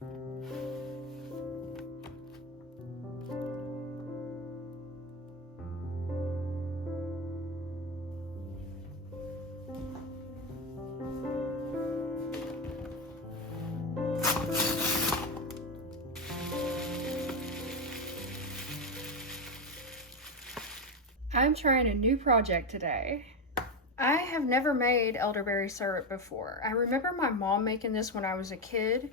I'm trying a new project today. I have never made elderberry syrup before. I remember my mom making this when I was a kid,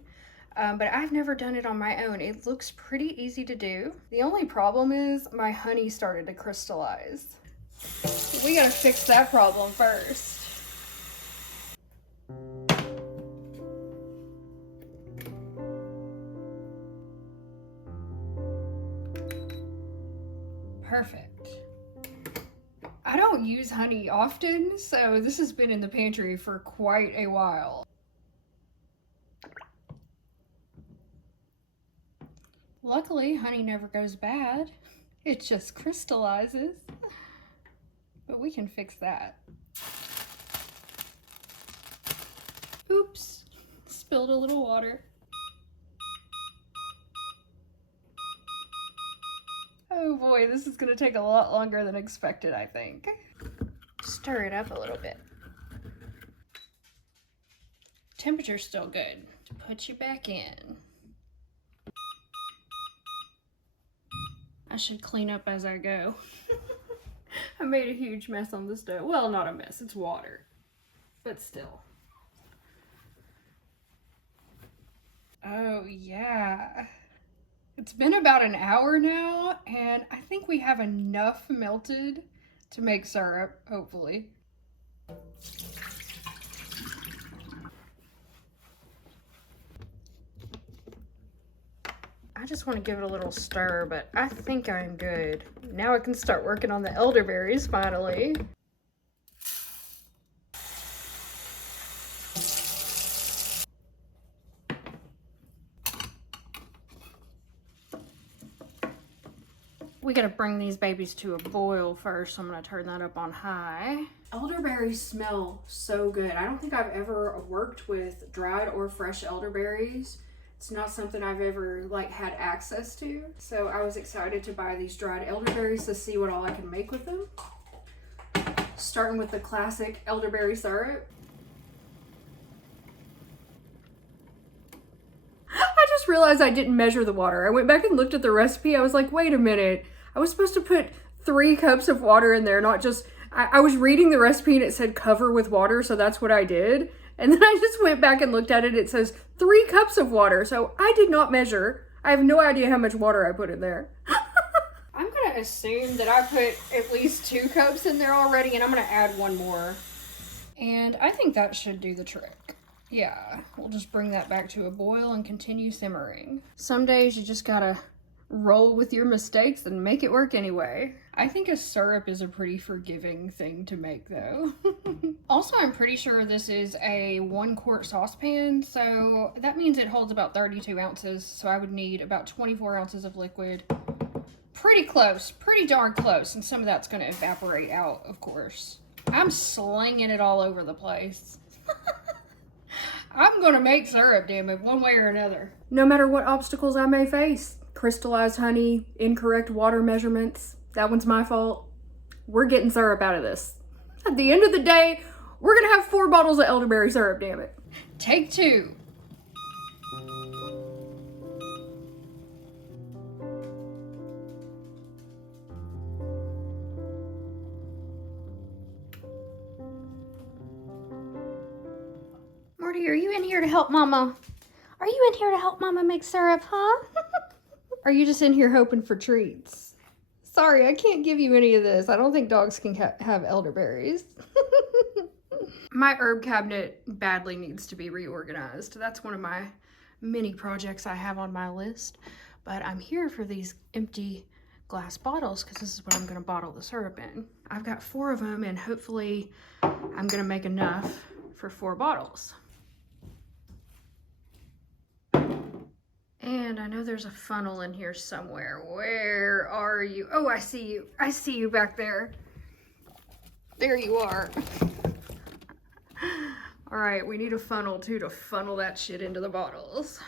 but I've never done it on my own. It looks pretty easy to do. The only problem is my honey started to crystallize. We gotta fix that problem first. Perfect. I don't use honey often, so this has been in the pantry for quite a while. Luckily, honey never goes bad. It just crystallizes. But we can fix that. Oops, spilled a little water. Oh boy, this is gonna take a lot longer than expected, I think. Stir it up a little bit. Temperature's still good. Put you back in. I should clean up as I go. I made a huge mess on the stove. Well, not a mess, it's water. But still. Oh yeah. It's been about an hour now, and I think we have enough melted to make syrup, hopefully. I just want to give it a little stir, but I think I'm good. Now I can start working on the elderberries finally. We gotta bring these babies to a boil first, so I'm gonna turn that up on high. Elderberries smell so good. I don't think I've ever worked with dried or fresh elderberries. It's not something I've ever had access to. So I was excited to buy these dried elderberries to see what all I can make with them. Starting with the classic elderberry syrup. I just realized I didn't measure the water. I went back and looked at the recipe. I was like, wait a minute. I was supposed to put 3 cups of water in there, not just, I was reading the recipe and it said cover with water, so that's what I did. And then I just went back and looked at it. It says 3 cups of water, so I did not measure. I have no idea how much water I put in there. I'm gonna assume that I put at least 2 cups in there already, and I'm gonna add 1 more. And I think that should do the trick. Yeah, we'll just bring that back to a boil and continue simmering. Some days you just gotta roll with your mistakes and make it work anyway. I think a syrup is a pretty forgiving thing to make though. Also, I'm pretty sure this is a 1-quart saucepan, so that means it holds about 32 ounces, so I would need about 24 ounces of liquid. Pretty close, pretty darn close, and some of that's gonna evaporate out, of course. I'm slinging it all over the place. I'm gonna make syrup, damn it, one way or another. No matter what obstacles I may face, crystallized honey, incorrect water measurements, that one's my fault. We're getting syrup out of this. At the end of the day, we're gonna have 4 bottles of elderberry syrup, damn it. Take 2. Morty, are you in here to help Mama? Are you in here to help Mama make syrup, huh? Are you just in here hoping for treats? Sorry, I can't give you any of this. I don't think dogs can have elderberries. My herb cabinet badly needs to be reorganized. That's one of my many projects I have on my list. But I'm here for these empty glass bottles because this is what I'm going to bottle the syrup in. I've got 4 of them, and hopefully I'm going to make enough for 4 bottles. And I know there's a funnel in here somewhere. Where are you? Oh, I see you. I see you back there. There you are. All right, we need a funnel too to funnel that shit into the bottles.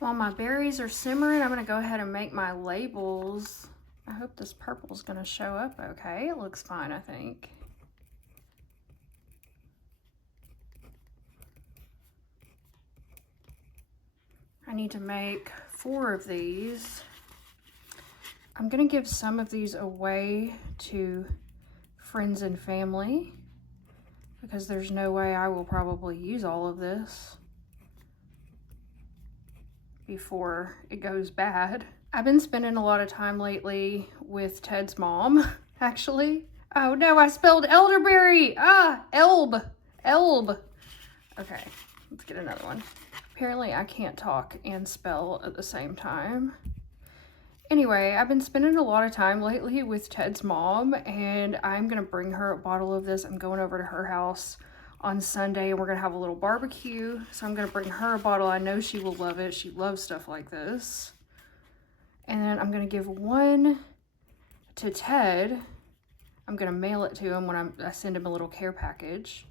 While my berries are simmering, I'm gonna go ahead and make my labels. I hope this purple's gonna show up okay. It looks fine, I think. I need to make 4 of these. I'm gonna give some of these away to friends and family because there's no way I will probably use all of this before it goes bad. I've been spending a lot of time lately with Ted's mom, actually. Oh no, I spelled elderberry. Elb. Okay, let's get another one. Apparently I can't talk and spell at the same time. Anyway, I've been spending a lot of time lately with Ted's mom, and I'm gonna bring her a bottle of this. I'm going over to her house on Sunday and we're gonna have a little barbecue. So I'm gonna bring her a bottle. I know she will love it. She loves stuff like this. And then I'm gonna give one to Ted. I'm gonna mail it to him when I send him a little care package.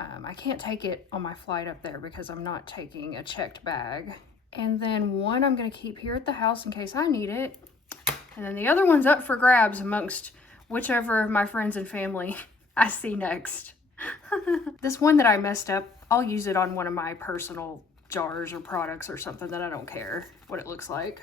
I can't take it on my flight up there because I'm not taking a checked bag. And then one I'm gonna keep here at the house in case I need it. And then the other one's up for grabs amongst whichever of my friends and family I see next. This one that I messed up, I'll use it on one of my personal jars or products or something that I don't care what it looks like.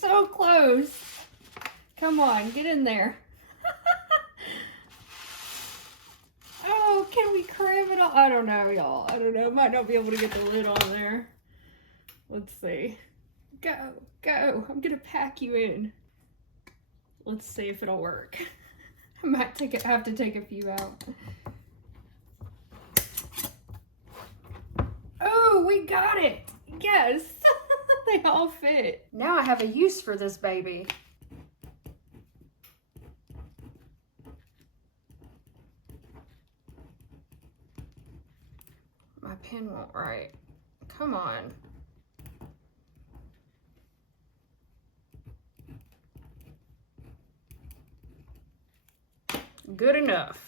So close. Come on, get in there. Oh, can we cram it all? I don't know, y'all. I don't know. Might not be able to get the lid on there. Let's see. Go. I'm gonna pack you in. Let's see if it'll work. I might have to take a few out. Oh, we got it. Yes. They all fit. Now I have a use for this baby. My pen won't write. Come on. Good enough.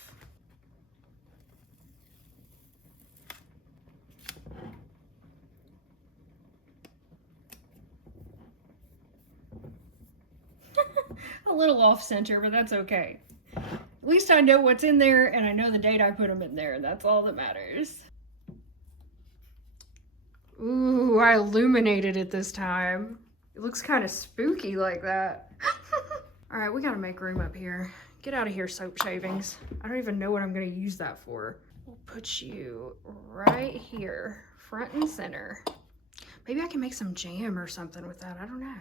A little off center, but that's okay. At least I know what's in there and I know the date I put them in there. That's all that matters. Ooh, I illuminated it this time. It looks kind of spooky like that. All right, we gotta make room up here. Get out of here, soap shavings. I don't even know what I'm gonna use that for. We'll put you right here, front and center. Maybe I can make some jam or something with that. I don't know.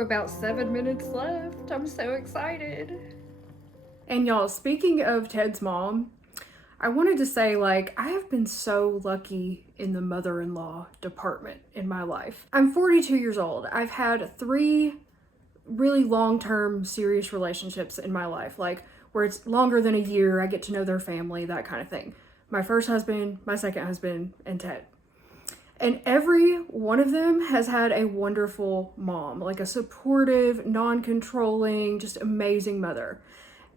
About 7 minutes left. I'm so excited. And y'all, speaking of Ted's mom, I wanted to say, like, I have been so lucky in the mother-in-law department in my life. I'm 42 years old. I've had 3 really long-term serious relationships in my life, like where it's longer than a year. I get to know their family, that kind of thing. My first husband, my second husband, and Ted. And every one of them has had a wonderful mom, like a supportive, non-controlling, just amazing mother.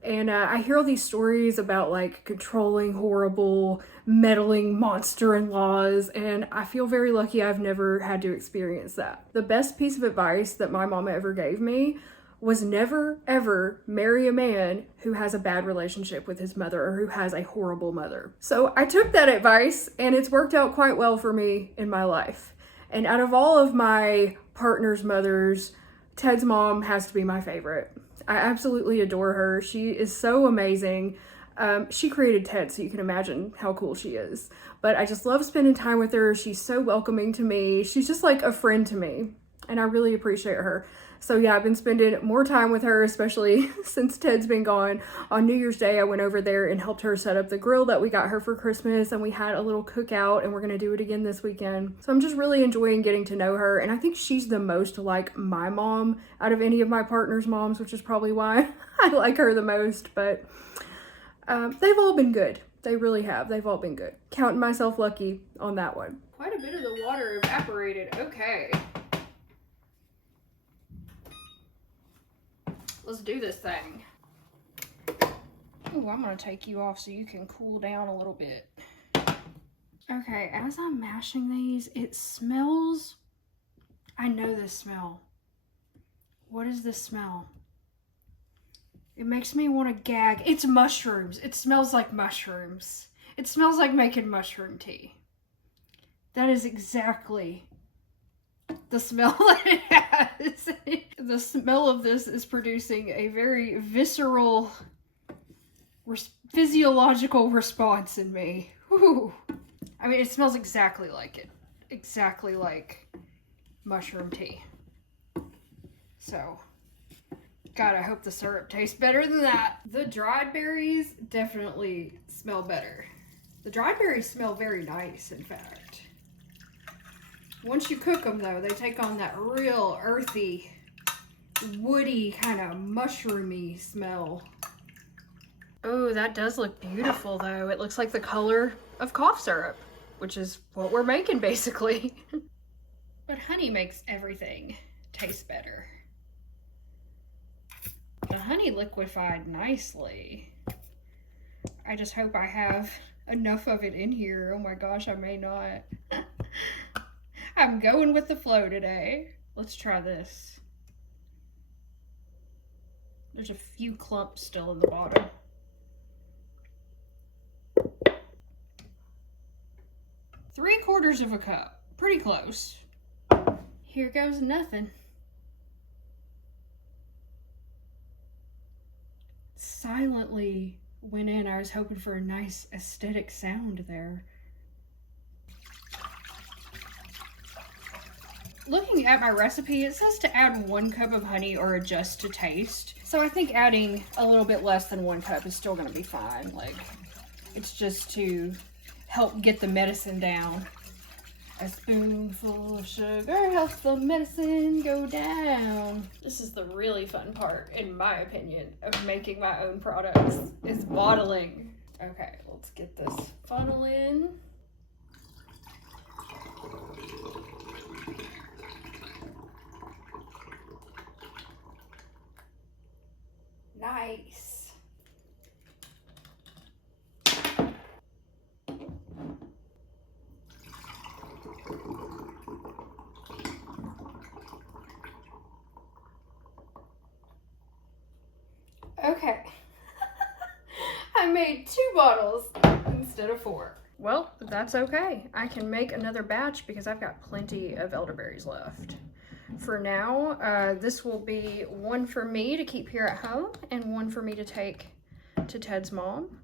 And I hear all these stories about like controlling, horrible, meddling monster-in-laws, and I feel very lucky I've never had to experience that. The best piece of advice that my mama ever gave me was never, ever marry a man who has a bad relationship with his mother or who has a horrible mother. So I took that advice and it's worked out quite well for me in my life. And out of all of my partner's mothers, Ted's mom has to be my favorite. I absolutely adore her. She is so amazing. She created Ted, so you can imagine how cool she is. But I just love spending time with her. She's so welcoming to me. She's just like a friend to me, and I really appreciate her. So yeah, I've been spending more time with her, especially since Ted's been gone. On New Year's Day, I went over there and helped her set up the grill that we got her for Christmas, and we had a little cookout, and we're gonna do it again this weekend. So I'm just really enjoying getting to know her, and I think she's the most like my mom out of any of my partner's moms, which is probably why I like her the most. But they've all been good. They really have. They've all been good. Counting myself lucky on that one. Quite a bit of the water evaporated. Okay. Let's do this thing. Oh, I'm gonna take you off so you can cool down a little bit. Okay, as I'm mashing these, it smells... I know this smell. What is this smell? It makes me want to gag. It's mushrooms. It smells like mushrooms. It smells like making mushroom tea. That is exactly the smell that it has. The smell of this is producing a very visceral, physiological response in me. Whew. I mean, it smells exactly like it. Exactly like mushroom tea. So... God, I hope the syrup tastes better than that. The dried berries definitely smell better. The dried berries smell very nice, in fact. Once you cook them, though, they take on that real earthy, woody, kind of mushroomy smell. Oh, that does look beautiful, though. It looks like the color of cough syrup, which is what we're making, basically. But honey makes everything taste better. The honey liquefied nicely. I just hope I have enough of it in here. Oh my gosh, I may not. I'm going with the flow today. Let's try this. There's a few clumps still in the bottom. Three-quarters of a cup. Pretty close. Here goes nothing. Silently went in. I was hoping for a nice aesthetic sound there. Looking at my recipe, it says to add 1 cup of honey or adjust to taste. So I think adding a little bit less than 1 cup is still gonna be fine. Like, it's just to help get the medicine down. A spoonful of sugar helps the medicine go down. This is the really fun part, in my opinion, of making my own products, is bottling. Okay, let's get this funnel in. Nice. Okay. I made 2 bottles instead of 4. Well, that's okay. I can make another batch because I've got plenty of elderberries left. For now, this will be 1 for me to keep here at home and 1 for me to take to Ted's mom.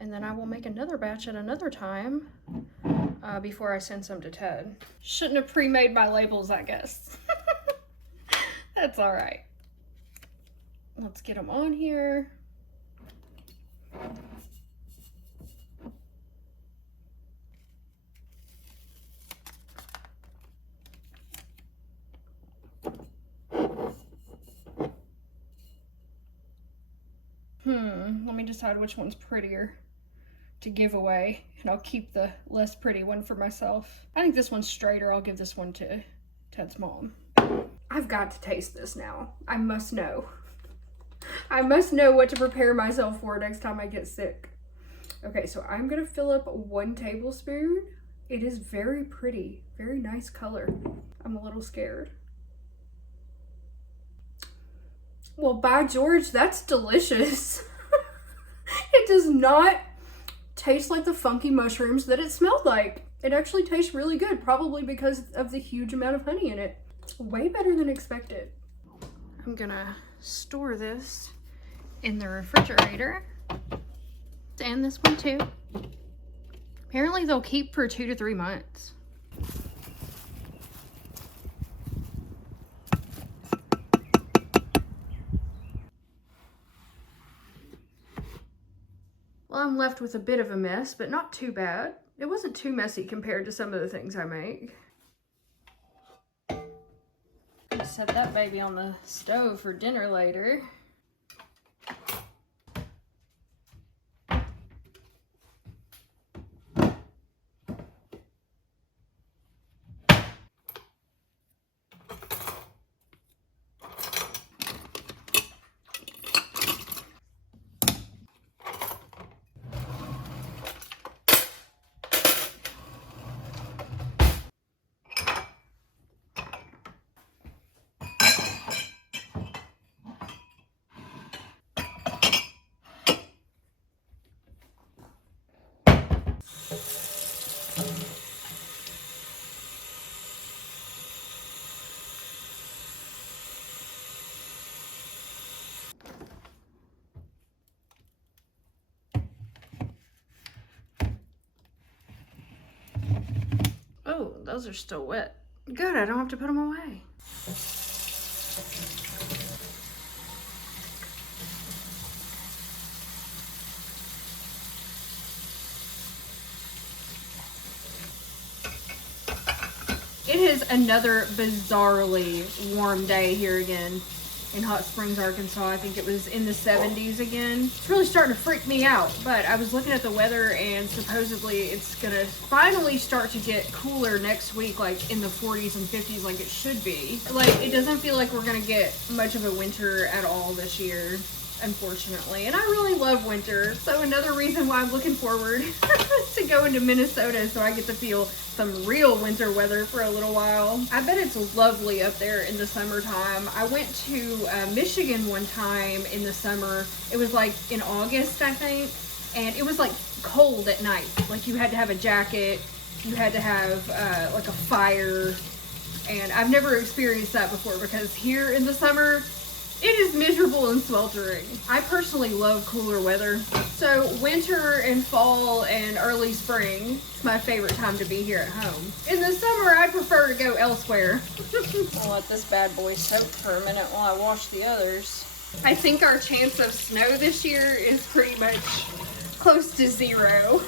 And then I will make another batch at another time before I send some to Ted. Shouldn't have pre-made my labels, I guess. That's all right. Let's get them on here. Let me decide which one's prettier to give away, and I'll keep the less pretty one for myself. I think this one's straighter. I'll give this one to Ted's mom. I've got to taste this now. I must know. I must know what to prepare myself for next time I get sick. Okay, so I'm gonna fill up 1 tablespoon. It is very pretty, very nice color. I'm a little scared. Well, by George, that's delicious. It does not taste like the funky mushrooms that it smelled like. It actually tastes really good, probably because of the huge amount of honey in it. Way better than expected. I'm gonna store this in the refrigerator And this one too. Apparently they'll keep for 2 to 3 months. Well, I'm left with a bit of a mess, but not too bad. It wasn't too messy compared to some of the things I make. Set that baby on the stove for dinner later. Oh, those are still wet. Good, I don't have to put them away. It is another bizarrely warm day here again in Hot Springs, Arkansas. I think it was in the 70s again. It's really starting to freak me out, but I was looking at the weather and supposedly it's gonna finally start to get cooler next week, like in the 40s and 50s like it should be. Like, it doesn't feel like we're gonna get much of a winter at all this year, unfortunately. And I really love winter, so another reason why I'm looking forward to going to Minnesota so I get to feel some real winter weather for a little while. I bet it's lovely up there in the summertime. I went to Michigan one time in the summer. It was like in August, I think, and it was like cold at night. Like, you had to have a jacket, you had to have like a fire, and I've never experienced that before because here in the summer, it is miserable and sweltering. I personally love cooler weather. So winter and fall and early spring is my favorite time to be here at home. In the summer, I prefer to go elsewhere. I'll let this bad boy soak for a minute while I wash the others. I think our chance of snow this year is pretty much close to 0.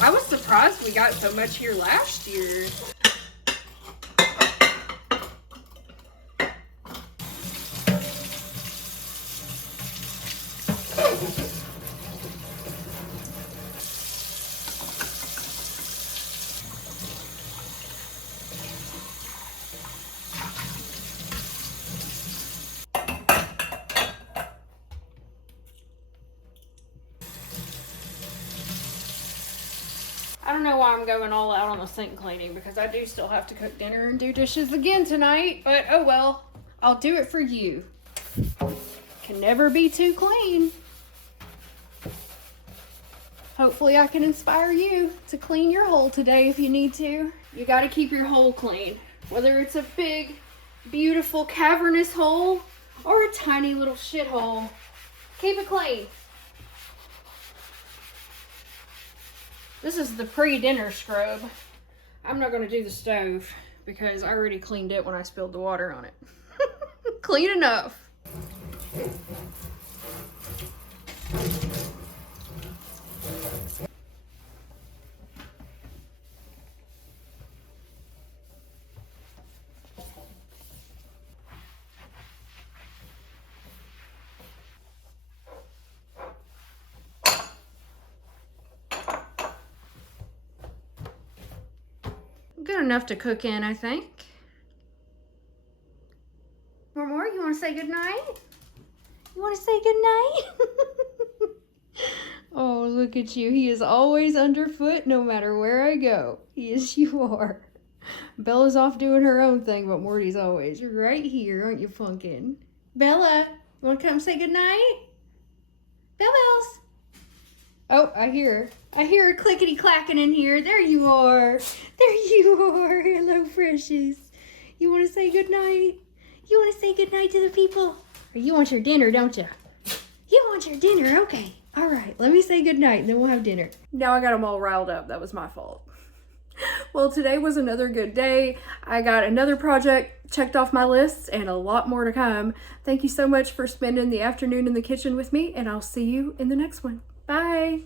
I was surprised we got so much here last year. I don't know why I'm going all out on the sink cleaning because I do still have to cook dinner and do dishes again tonight, but oh well, I'll do it for you. Can never be too clean. Hopefully I can inspire you to clean your hole today if you need to. You gotta keep your hole clean, whether it's a big, beautiful, cavernous hole or a tiny little shithole. Keep it clean. This is the pre-dinner scrub. I'm not gonna do the stove because I already cleaned it when I spilled the water on it. Clean enough. Good enough to cook in, I think. More? You want to say goodnight? You want to say goodnight? Oh, look at you. He is always underfoot no matter where I go. Yes, you are. Bella's off doing her own thing, but Morty's always right here, aren't you, Funkin'? Bella, you want to come say goodnight? Bells. Oh, I hear her. I hear her clickety-clacking in here. There you are. There you are. Hello, precious. You want to say goodnight? You want to say goodnight to the people? Or you want your dinner, don't you? You want your dinner, okay. All right, let me say goodnight and then we'll have dinner. Now I got them all riled up. That was my fault. Well, today was another good day. I got another project checked off my lists and a lot more to come. Thank you so much for spending the afternoon in the kitchen with me, and I'll see you in the next one. Bye.